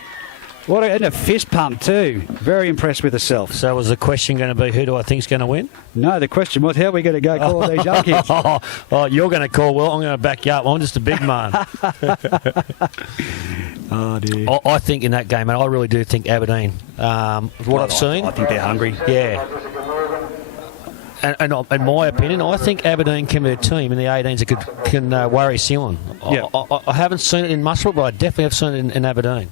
And a fist pump too. Very impressed with herself. So was the question going to be, who do I think's going to win? No, the question was, how are we going to go call these young kids? Oh, you're going to call. Well, I'm going to back you up. I'm just a big man. Oh, dear. I think in that game, mate, I really do think Aberdeen. What I've seen. I think they're hungry. Yeah. And in my opinion, I think Aberdeen can be a team in the 18s that can worry Ceylon. Yeah. I haven't seen it in Muswellbrook, but I definitely have seen it in Aberdeen.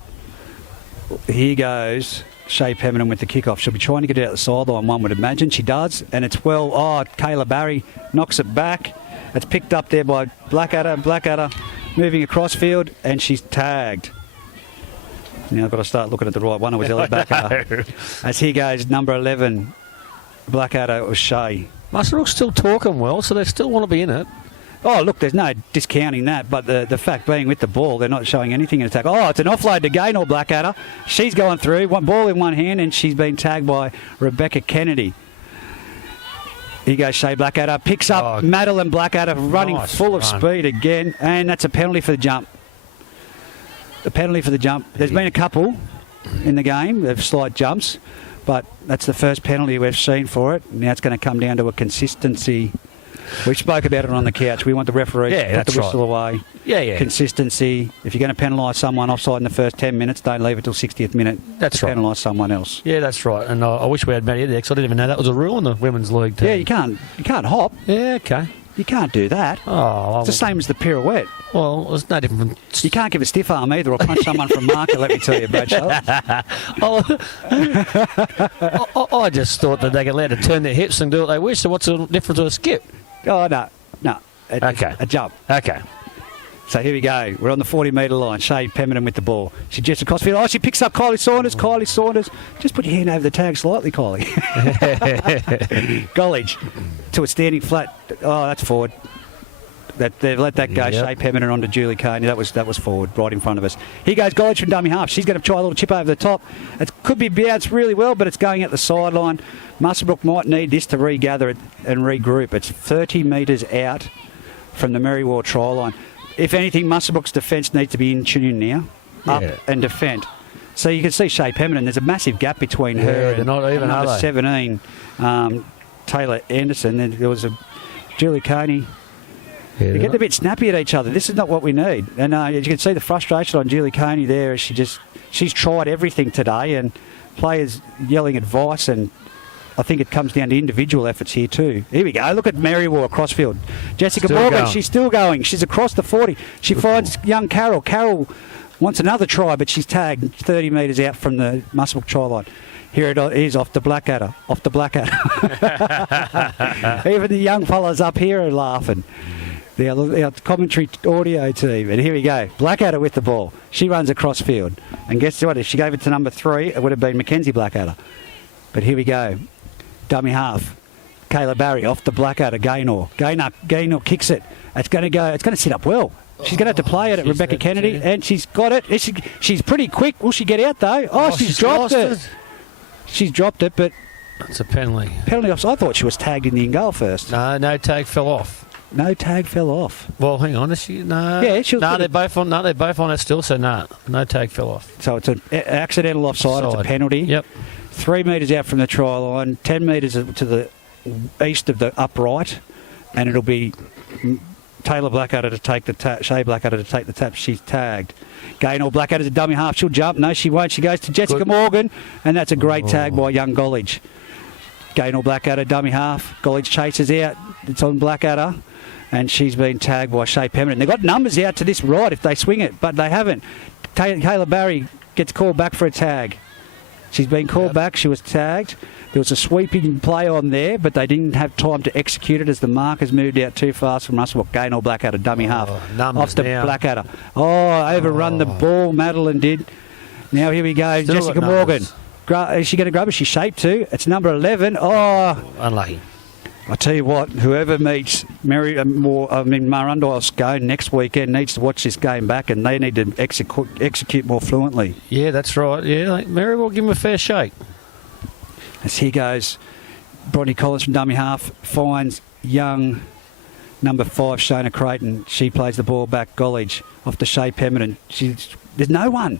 Here goes Shea Pemberton with the kickoff. She'll be trying to get it out the sideline, one would imagine. She does, and it's Kayla Barry knocks it back. It's picked up there by Blackadder moving across field, and she's tagged. Now I've got to start looking at the right one. It was Ellie Blackadder. As here goes number 11, Blackadder or Shea. Muswellbrook's still talking well, so they still want to be in it. Oh, look, there's no discounting that, but the fact being with the ball, they're not showing anything in attack. Oh, it's an offload to Gaynor Blackadder. She's going through, one ball in one hand, and she's been tagged by Rebecca Kennedy. Here goes Shea Blackadder, picks up Madeline Blackadder, running full of speed again, and that's a penalty for the jump. The penalty for the jump. There's been a couple in the game of slight jumps, but that's the first penalty we've seen for it. Now it's going to come down to a consistency. We spoke about it on the couch. We want the referee to put the whistle away. Yeah. Consistency. If you're going to penalise someone offside in the first 10 minutes, don't leave it till 60th minute to penalise someone else. Yeah, that's right. And I wish we had Matty there, because I didn't even know that was a rule in the women's league team. Yeah, you can't hop. Yeah, okay. You can't do that. Oh, it's the same as the pirouette. Well, it's no different from... You can't give a stiff arm either, or punch someone from marker, let me tell you, Bradshaw. I just thought that they get allowed to turn their hips and do what they wish, so what's the difference with a skip? Oh, no. A jump. Okay. So here we go. We're on the 40-metre line. Shea Pemberton with the ball. She jets across field. Oh, she picks up Kylie Saunders. Kylie Saunders. Just put your hand over the tag slightly, Kylie. Gollage to a standing flat. Oh, that's forward. They've let that go. Yep. Shea Pemberton onto Julie Coney. That was forward, right in front of us. Here goes Gollage from dummy half. She's going to try a little chip over the top. It could be bounced really well, but it's going at the sideline. Muswellbrook might need this to regather it and regroup. It's 30 metres out from the Merriwar try line. If anything, Muswellbrook's defence needs to be in tune now, up and defend. So you can see Shea Pemberton. There's a massive gap between her and number 17, Taylor Anderson. Then there was a Julie Coney. Yeah, They get a bit snappy at each other. This is not what we need. And you can see the frustration on Julie Coney there as she's tried everything today, and players yelling advice, and I think it comes down to individual efforts here too. Here we go. Look at Merriwar crossfield. Jessica Morgan, she's still going. She's across the 40. She finds young Carol. Carol wants another try, but she's tagged 30 metres out from the Muswellbrook try line. Here it is, off the Blackadder. Even the young fellas up here are laughing. Our commentary audio team. And here we go. Blackadder with the ball. She runs across field. And guess what? If she gave it to number 3, it would have been Mackenzie Blackadder. But here we go. Dummy half. Kayla Barry off the Blackadder. Gaynor. Gaynor kicks it. It's going to sit up well. She's going to have to play it at Rebecca Kennedy. And she's got it. She's pretty quick. Will she get out though? Oh, she's dropped it. She's dropped it, but... It's a penalty. Penalty offside. I thought she was tagged in the goal first. No tag fell off. No tag fell off. Well, hang on. Is she? No. Yeah, they're both on. No, they're both on it still. So no tag fell off. So it's an accidental offside. It's a penalty. Yep. 3 metres out from the try line, 10 metres to the east of the upright. and it'll be Taylor Blackadder to take the tap, Shea Blackadder to take the tap. She's tagged. Gaynor Blackadder's a dummy half. She'll jump. No, she won't. She goes to Jessica Morgan, and that's a great tag by young Gollidge. Gaynor Blackadder, dummy half. Gollidge chases out. It's on Blackadder, and she's been tagged by Shea Pemberton. They've got numbers out to this right if they swing it, but they haven't. Kayla Barry gets called back for a tag. She's been called back. She was tagged. There was a sweeping play on there, but they didn't have time to execute it as the markers moved out too fast from Russell. Gaynor Blackadder, dummy half. Off to Blackadder. Overrun the ball, Madeline did. Now here we go, Still Jessica Morgan. Is she going to grab it? She's shaped to. It's number 11. Unlucky. I tell you what, whoever meets Marundile Scone next weekend needs to watch this game back, and they need to execute more fluently. Yeah, that's right. Yeah, Mary will give him a fair shake. As he goes, Bronny Collins from dummy half finds young number 5, Shona Creighton. She plays the ball back. Gollidge off to Shea Pemberton. There's no one.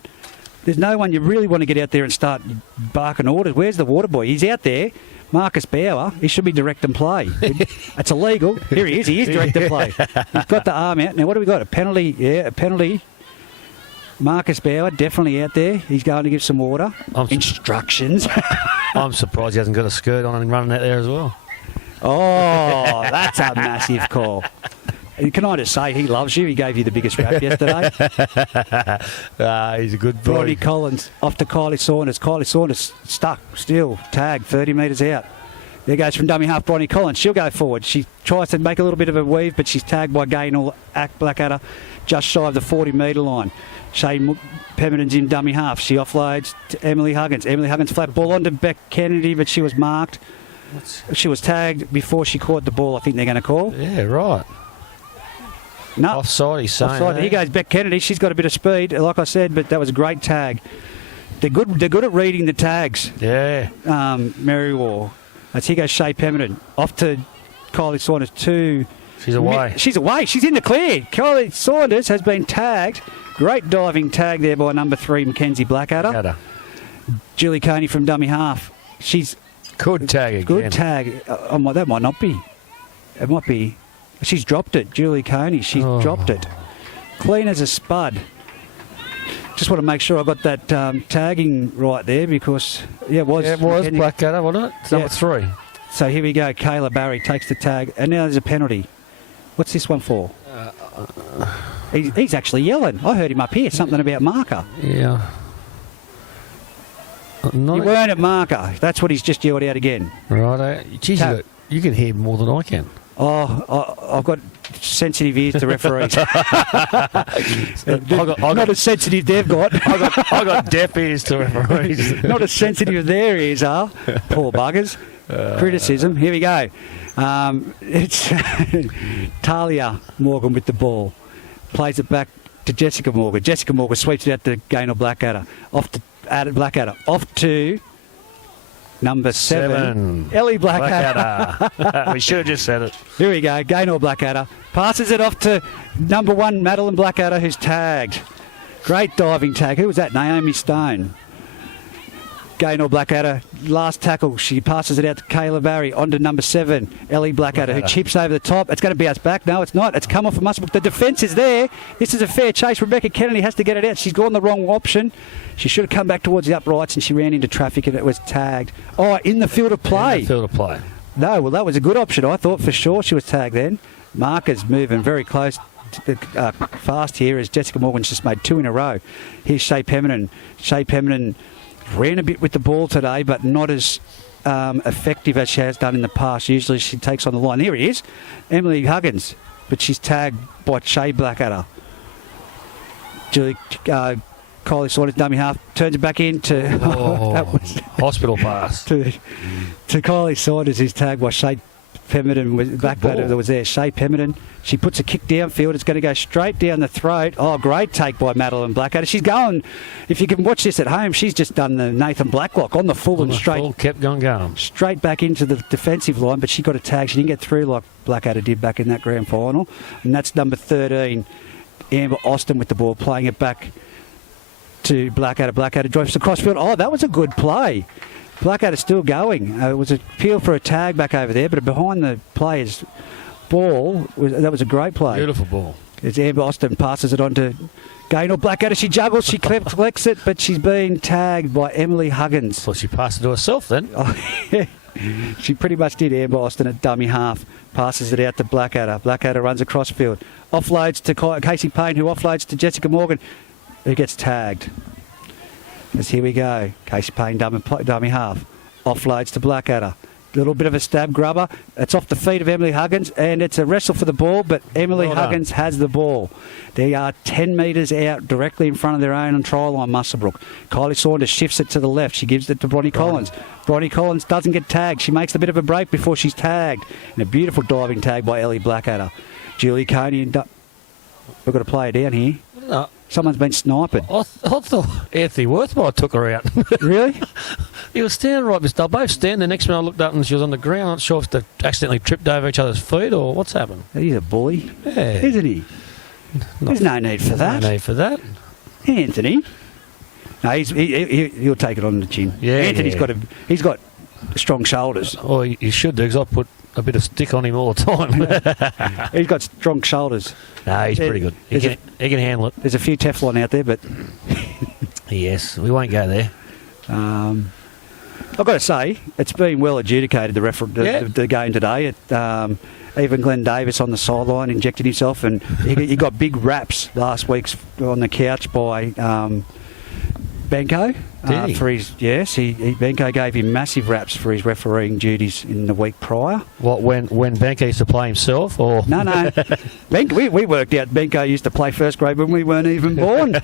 There's no one. You really want to get out there and start barking orders. Where's the water boy? He's out there. Marcus Bauer. He should be direct and play. It's illegal. Here he is. He is direct and play. He's got the arm out. Now, what do we got? A penalty. Yeah, a penalty. Marcus Bauer definitely out there. He's going to give some water. Instructions. I'm surprised he hasn't got a skirt on and running out there as well. Oh, that's a massive call. And can I just say, he loves you. He gave you the biggest rap yesterday. He's a good boy. Bronny Collins off to Kylie Saunders. Kylie Saunders stuck, still, tagged, 30 metres out. There goes from dummy half Bronny Collins. She'll go forward. She tries to make a little bit of a weave, but she's tagged by Gaynor Blackadder just shy of the 40-metre line. Shea Pemberton's in dummy half. She offloads to Emily Huggins. Emily Huggins flat ball onto Beck Kennedy, but she was marked. She was tagged before she caught the ball, I think they're going to call. Yeah, right. No. Offside, he's saying. Offside. Here goes Beck Kennedy. She's got a bit of speed, like I said, but that was a great tag. They're good at reading the tags. Yeah. Mary War. Here goes Shea Pemberton. Off to Kylie Saunders. She's away. She's away. She's in the clear. Kylie Saunders has been tagged. Great diving tag there by number 3, Mackenzie Blackadder. Julie Coney from dummy half. She's good tag again. Good tag. That might not be. It might be. She's dropped it. Julie Coney. She's dropped it. Clean as a spud. Just want to make sure I got that tagging right there because it was. Yeah, it was Blackadder, wasn't it? It's number 3. So here we go. Kayla Barry takes the tag, and now there's a penalty. What's this one for? He's actually yelling. I heard him up here. Something about marker. Yeah. You weren't at marker. That's what he's just yelled out again. Right. Jeez, you can hear more than I can. I've got sensitive ears to referees. Not as sensitive they've got. I got deaf ears to referees. Not as sensitive as their ears are. Poor buggers. Criticism. Here we go. It's Talia Morgan with the ball. Plays it back to Jessica Morgan. Jessica Morgan sweeps it out to Gaynor Blackadder. Off to Blackadder. Off to number 7. Ellie Blackadder. We should have just said it. Here we go. Gaynor Blackadder. Passes it off to number 1, Madeline Blackadder, who's tagged. Great diving tag. Who was that? Naomi Stone. Gaynor Blackadder, last tackle. She passes it out to Kayla Barry. On to number 7, Ellie Blackadder, who chips over the top. It's going to bounce back. No, it's not. It's come off of Musselburgh. The defence is there. This is a fair chase. Rebecca Kennedy has to get it out. She's gone the wrong option. She should have come back towards the uprights, and she ran into traffic, and it was tagged. In the field of play. In the field of play. No, well, that was a good option. I thought for sure she was tagged then. Marker's moving very close. Fast here as Jessica Morgan's just made 2 in a row. Here's Shea Pemberton. Shea Pemberton ran a bit with the ball today, but not as effective as she has done in the past. Usually she takes on the line. Here he is, Emily Huggins, but she's tagged by Shea Blackadder. Kylie Saunders, dummy half, turns it back in to... that was hospital pass. to Kylie Saunders, who's tagged by Shea Pemberton. Back that was there. Shea Pemberton. She puts a kick downfield. It's going to go straight down the throat. Great take by Madeline Blackadder. She's going... If you can watch this at home, she's just done the Nathan Blacklock on the full and straight. Full, kept going. Straight back into the defensive line, but she got a tag. She didn't get through like Blackadder did back in that grand final. And that's number 13, Amber Austin with the ball, playing it back to Blackadder. Blackadder drives across field. That was a good play. Blackadder still going. It was a appeal for a tag back over there, but behind the play is ball, that was a great play. Beautiful ball. As Amber Austin passes it on to Gaynor Blackadder. She juggles, she collects it, but she's been tagged by Emily Huggins. Well, she passed it to herself then. Oh, yeah. She pretty much did. Amber Austin at dummy half. Passes it out to Blackadder. Blackadder runs across field. Offloads to Casey Payne, who offloads to Jessica Morgan, who gets tagged. As here we go. Casey Payne, dummy half. Offloads to Blackadder. A little bit of a stab grubber. It's off the feet of Emily Huggins, and it's a wrestle for the ball, but Emily Huggins has the ball. They are 10 metres out directly in front of their own on trial line, Muswellbrook. Kylie Saunders shifts it to the left. She gives it to Bronnie Collins. Bronnie Collins doesn't get tagged. She makes a bit of a break before she's tagged. And a beautiful diving tag by Ellie Blackadder. Julie Coney and... We've got to play her down here. No. Someone's been sniping. I thought Anthony Worthwhile took her out. Really? He was standing right, Mr. They're both standing. The next minute I looked up and she was on the ground. I'm not sure if they accidentally tripped over each other's feet or what's happened. He's a bully, Yeah. isn't he? There's no need for that. No need for that. Anthony. No, he'll take it on the chin. Yeah, Anthony's yeah. he's got strong shoulders. Oh, you should do, because I put a bit of stick on him all the time. He's got strong shoulders. No, he's pretty good. He can handle it. There's a few Teflon out there, but Yes, we won't go there. I've got to say, it's been well adjudicated, the game today. Even Glenn Davis on the sideline injected himself, and he got big raps last week on the couch by Benko. Did he? For his, yes, Benko gave him massive raps for his refereeing duties in the week prior. What, when Benko used to play himself, or No. We worked out Benko used to play first grade when we weren't even born.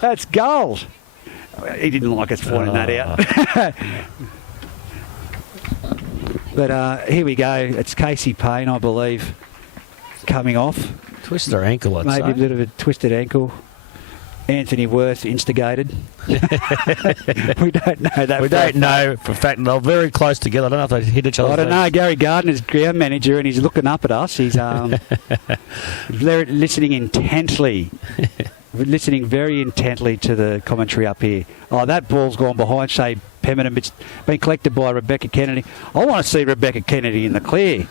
That's gold. He didn't like us pointing that out. But here we go. It's Casey Payne, I believe, coming off. twist her ankle? I'd Maybe say. a bit of a twisted ankle. Anthony Worth instigated. We don't know that. We don't know for a fact. They're very close together. I don't know if they hit each other. I don't know. Gary Gardner's ground manager, and he's looking up at us. He's listening intently. Listening very intently to the commentary up here. Oh, that ball's gone behind Shea Pemberton. It's been collected by Rebecca Kennedy. I want to see Rebecca Kennedy in the clear.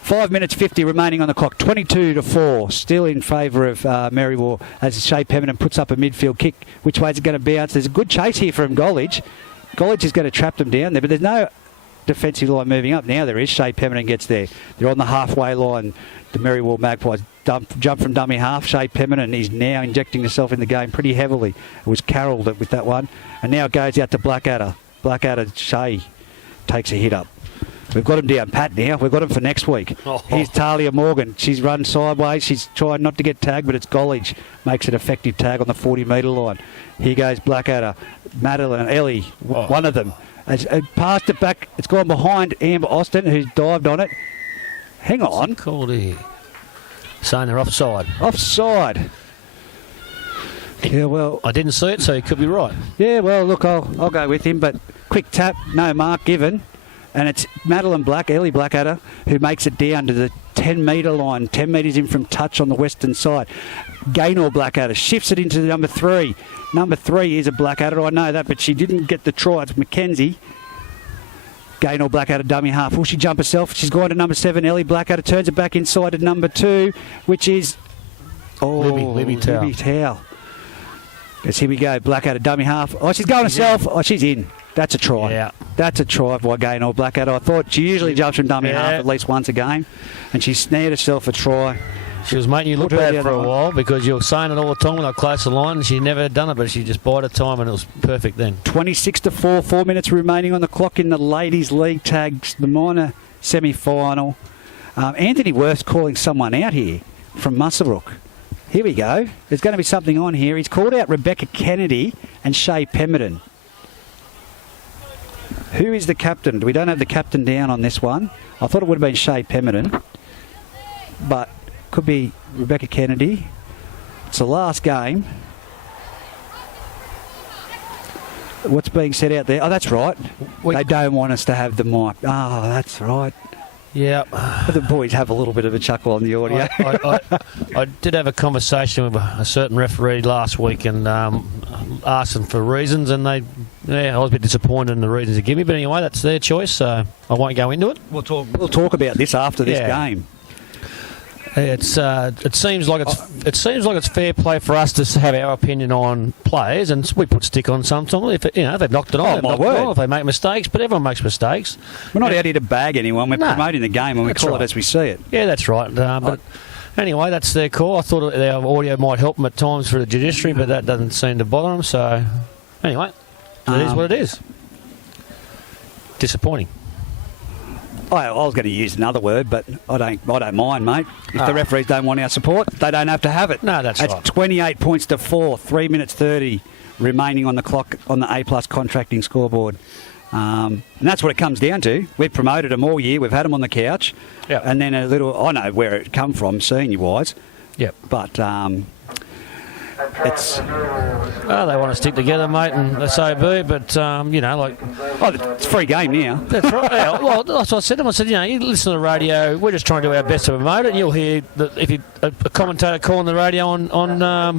5 minutes 50 remaining on the clock. 22-4, still in favour of Merriwar as Shea Pemberton puts up a midfield kick. Which way is it going to bounce? There's a good chase here from Gollidge. Gollidge is going to trap them down there, but there's no defensive line moving up. Now there is. Shea Pemberton gets there. They're on the halfway line. The Merriwar Magpies jump from dummy half. Shea Pemberton is now injecting herself in the game pretty heavily. It was Carroll with that one. And now it goes out to Blackadder. Blackadder, Shea takes a hit up. We've got him down pat now. We've got him for next week. Here's Talia Morgan. She's run sideways. She's trying not to get tagged, but it's Gollidge. Makes an effective tag on the 40-metre line. Here goes Blackadder. Madeline and Ellie, one of them. Has passed it back. It's gone behind Amber Austin, who's dived on it. Hang on. What's it called here? Saying they're offside. Offside. Yeah, well, I didn't see it, so he could be right. yeah, well, look, I'll go with him, but quick tap, no mark given. And it's Madeline Ellie Blackadder, who makes it down to the 10-metre line, 10 metres in from touch on the western side. Gaynor Blackadder shifts it into the number 3. Number 3 is a Blackadder, I know that, but she didn't get the try. It's Mackenzie. Gaynor Blackadder, dummy half. Will she jump herself? She's gone to number 7. Ellie Blackadder turns it back inside to number 2, which is... Libby Towell. Libby Towell. Yes, here we go. Blackadder, dummy half. Oh, she's going herself. Oh, she's in. That's a try. Yeah. That's a try by Gaynor Blackadder. I thought she usually jumps from dummy half at least once a game, and she snared herself a try. She was making you look Put her bad the for other a one. while because you were saying it all the time when I close the line, and she never had done it, but she just bided her time and it was perfect then. 26-4, 4 minutes remaining on the clock in the Ladies League tags, the minor semi-final. Anthony Worth's calling someone out here from Muswellbrook. Here we go. There's going to be something on here. He's called out Rebecca Kennedy and Shea Pemberton. Who is the captain? We don't have the captain down on this one. I thought it would have been Shea Pemberton, but could be Rebecca Kennedy. It's the last game. What's being said out there? Oh, that's right. They don't want us to have the mic. Oh, that's right. Yeah. The boys have a little bit of a chuckle on the audio. I did have a conversation with a certain referee last week and asked them for reasons, and they Yeah, I was a bit disappointed in the reasons they give me, but anyway, that's their choice, so I won't go into it. We'll talk about this after this game. It seems like it's fair play for us to have our opinion on players, and we put stick on sometimes. If they've knocked it on, they've knocked it on. If they make mistakes, but everyone makes mistakes. We're not out here to bag anyone. We're promoting the game, and we call it as we see it. Yeah, that's right. But anyway, that's their call. I thought their audio might help them at times for the judiciary, but that doesn't seem to bother them. So anyway, it is what it is. Disappointing. I was going to use another word, but I don't mind, mate. If the referees don't want our support, they don't have to have it. No, that's right. It's 28 points to 4, 3 minutes 30 remaining on the clock on the A+ contracting scoreboard. And that's what it comes down to. We've promoted them all year. We've had them on the couch. Yep. And then I know where it come from, senior-wise. Yep. But it's... Well, they want to stick together, mate, and so be. But it's a free game now. That's right. Yeah, well, that's what I said to them. I said, you listen to the radio. We're just trying to do our best to promote it. And you'll hear that if a commentator calling the radio on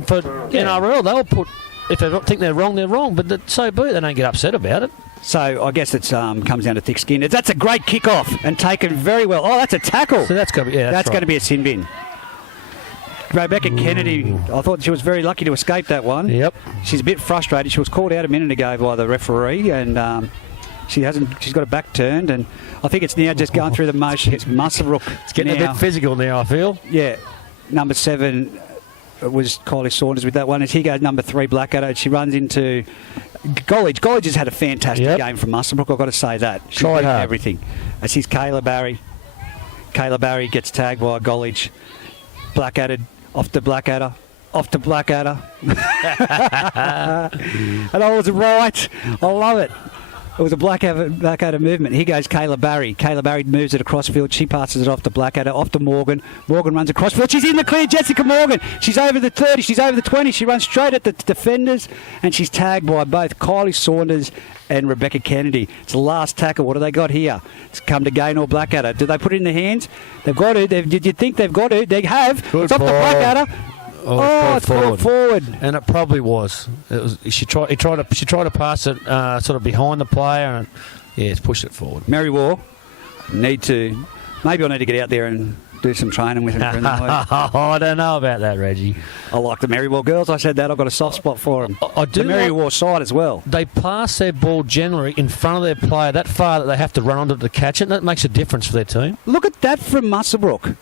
for NRL, they'll put, if they think they're wrong, they're wrong. But so be it. They don't get upset about it. So I guess it comes down to thick skin. That's a great kick-off and taken very well. Oh, that's a tackle. So that's going to be that's going to be a sin bin. Rebecca Kennedy, I thought she was very lucky to escape that one. Yep. She's a bit frustrated. She was called out a minute ago by the referee, and she's got her back turned, and I think it's now just going through the motions. Musselbrook. It's getting a bit physical now, I feel. Yeah. Number 7 was Kylie Saunders with that one. As he goes number 3, Blackadder. She runs into Gollidge. Gollidge has had a fantastic game from Musselbrook. I've got to say that. She's tried hard. Everything. As he's Kayla Barry. Kayla Barry gets tagged by Gollidge. Blackadder. Off to Blackadder. And I was right. I love it. It was a Blackadder movement. Here goes Kayla Barry. Kayla Barry moves it across field. She passes it off to Blackadder, off to Morgan. Morgan runs across field. She's in the clear. Jessica Morgan. She's over the 30. She's over the 20. She runs straight at the defenders, and she's tagged by both Kylie Saunders and Rebecca Kennedy. It's the last tackle. What do they got here? It's come to Gaynor Blackadder. Do they put it in the hands? They've got it. Did you think they've got it? They have. Good it's off to Blackadder. It's gone forward. And it probably was. She tried to pass it sort of behind the player, and it's pushed it forward. Mary War, maybe I need to get out there and do some training with him. I don't know about that, Reggie. I like the Mary War girls. I said that. I've got a soft spot for them. I do. The Mary War side as well. They pass their ball generally in front of their player that far that they have to run onto to catch it. And that makes a difference for their team. Look at that from Musselbrook.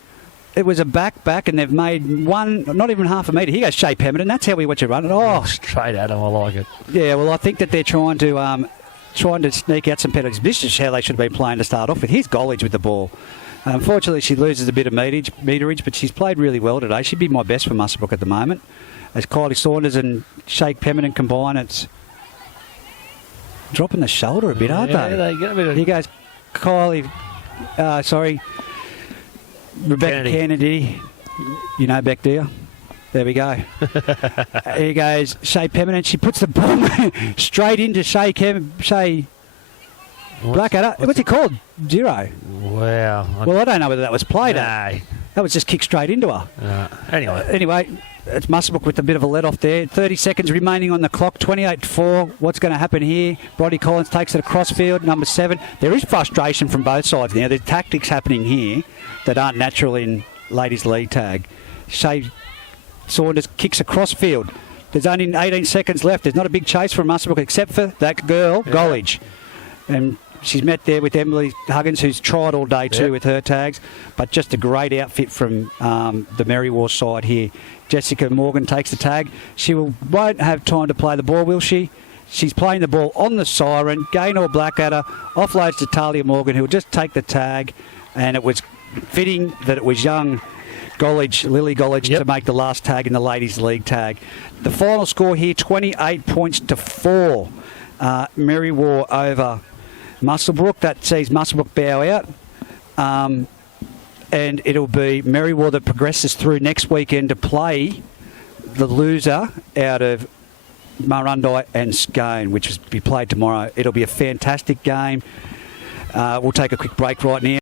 It was a back, and they've made one, not even half a metre. Here goes Shea Pemberton. That's how we want you run it. Oh, straight at him. I like it. Yeah, well, I think that they're trying to sneak out some penalties. This is how they should have been playing to start off with. Here's Gollidge with the ball. Unfortunately, she loses a bit of meterage, but she's played really well today. She'd be my best for Musselbrook at the moment. As Kylie Saunders and Shea Pemberton combine, it's dropping the shoulder a bit, aren't they? They get a bit of... Here goes Rebecca Kennedy. You know Beck, do you? There we go. Here goes Shea Pemberton. She puts the ball straight into Shea Blackadder. What's he called? Zero. Wow. Well, I don't know whether that was played. No. That was just kicked straight into her. Anyway, it's Musselbrook with a bit of a let off there. 30 seconds remaining on the clock. 28-4. What's going to happen here? Brodie Collins takes it across field. Number 7. There is frustration from both sides now. There's tactics happening here that aren't natural in ladies' league tag. Shea Saunders kicks across field. There's only 18 seconds left. There's not a big chase from Musselbrook except for that girl, Gollidge. And she's met there with Emily Huggins, who's tried all day too with her tags. But just a great outfit from the Mary War side here. Jessica Morgan takes the tag. She won't have time to play the ball, will she? She's playing the ball on the siren. Gaynor Blackadder offloads to Talia Morgan, who will just take the tag. And it was fitting that it was young Lily Gollidge to make the last tag in the ladies' league tag. The final score here, 28 points to 4. Mary War over Musselbrook. That sees Musselbrook bow out. And it'll be Mary War that progresses through next weekend to play the loser out of Murrundi and Scone, which will be played tomorrow. It'll be a fantastic game. We'll take a quick break right now.